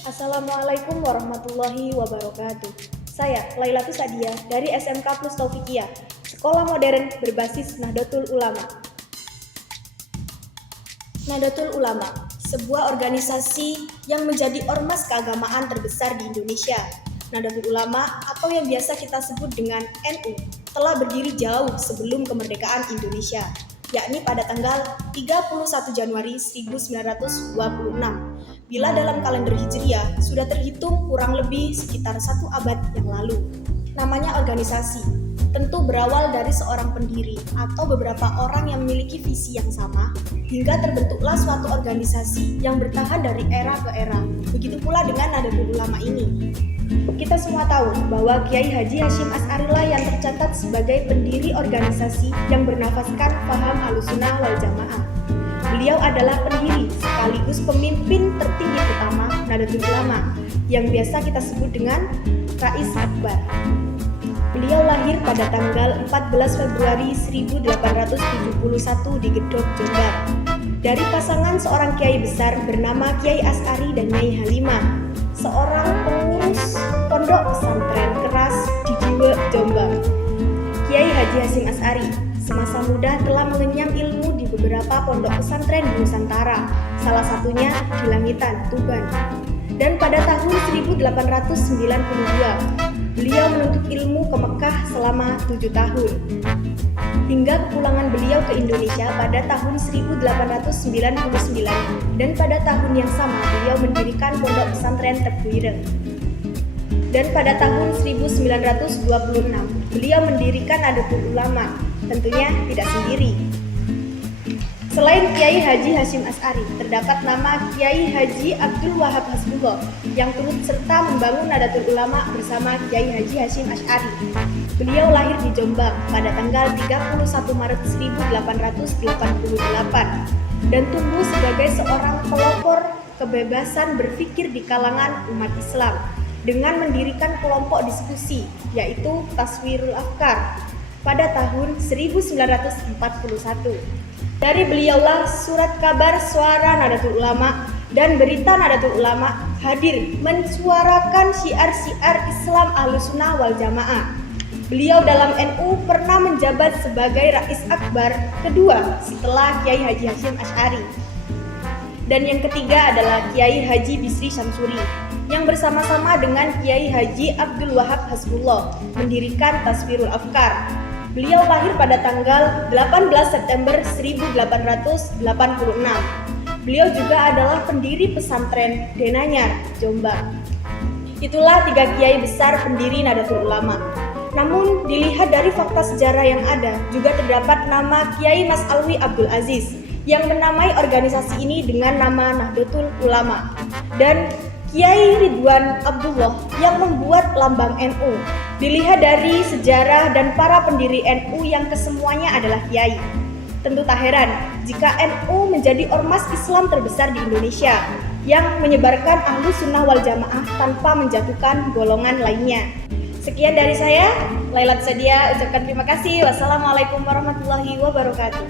Assalamualaikum warahmatullahi wabarakatuh. Saya Lailatul Sadia dari SMK Plus Taufiqiyah, Sekolah Modern berbasis Nahdlatul Ulama. Nahdlatul Ulama, sebuah organisasi yang menjadi ormas keagamaan terbesar di Indonesia. Nahdlatul Ulama atau yang biasa kita sebut dengan NU telah berdiri jauh sebelum kemerdekaan Indonesia, yakni pada tanggal 31 Januari 1926. Bila dalam kalender Hijriah sudah terhitung kurang lebih sekitar 1 abad yang lalu. Namanya organisasi, tentu berawal dari seorang pendiri atau beberapa orang yang memiliki visi yang sama, hingga terbentuklah suatu organisasi yang bertahan dari era ke era. Begitu pula dengan Nahdlatul Ulama ini. Kita semua tahu bahwa Kiai Haji Hasyim Asy'ari lah yang tercatat sebagai pendiri organisasi yang bernafaskan paham Ahlussunnah wal Jamaah. Beliau adalah pendiri sekaligus pemimpin tertinggi pertama Nahdlatul Ulama yang biasa kita sebut dengan Rais Akbar. Beliau lahir pada tanggal 14 Februari 1871 di Gedhog, Jombang, dari pasangan seorang kiai besar bernama Kiai Asy'ari dan Nyai Halimah, seorang pengurus pondok pesantren keras di Diwe, Jombang. Kiai Haji Hasyim Asy'ari semasa muda telah mengenyam ilmu di beberapa pondok pesantren di Nusantara, salah satunya di Langitan, Tuban. Dan pada tahun 1892, beliau menuntut ilmu ke Mekah selama 7 tahun. Hingga kepulangan beliau ke Indonesia pada tahun 1899, dan pada tahun yang sama beliau mendirikan pondok pesantren Tebu Ireng. Dan pada tahun 1926, beliau mendirikan Nahdlatul Ulama, tentunya tidak sendiri. Selain Kiai Haji Hasyim Asy'ari, terdapat nama Kiai Haji Abdul Wahab Hasbullah yang turut serta membangun Nahdlatul Ulama bersama Kiai Haji Hasyim Asy'ari. Beliau lahir di Jombang pada tanggal 31 Maret 1888 dan tumbuh sebagai seorang pelopor kebebasan berpikir di kalangan umat Islam dengan mendirikan kelompok diskusi yaitu Taswirul Afkar pada tahun 1941. Dari beliaulah surat kabar Suara Nahdlatul Ulama dan berita Nahdlatul Ulama hadir mensuarakan syiar-syiar Islam Ahlussunnah wal Jamaah. Beliau dalam NU pernah menjabat sebagai Rais Akbar kedua setelah Kiai Haji Hasyim Asy'ari. Dan yang ketiga adalah Kiai Haji Bisri Syamsuri yang bersama-sama dengan Kiai Haji Abdul Wahab Hasbullah mendirikan Taswirul Afkar. Beliau lahir pada tanggal 18 September 1886. Beliau juga adalah pendiri pesantren Denanyar, Jombang. Itulah 3 kiai besar pendiri Nahdlatul Ulama. Namun dilihat dari fakta sejarah yang ada, juga terdapat nama Kiai Mas Alwi Abdul Aziz yang menamai organisasi ini dengan nama Nahdlatul Ulama, dan Kiai Ridwan Abdullah yang membuat lambang NU. Dilihat dari sejarah dan para pendiri NU yang kesemuanya adalah kiai, tentu tak heran jika NU menjadi ormas Islam terbesar di Indonesia yang menyebarkan Ahlussunnah wal Jamaah tanpa menjatuhkan golongan lainnya. Sekian dari saya, Lailatul Sadia, ucapkan terima kasih. Wassalamualaikum warahmatullahi wabarakatuh.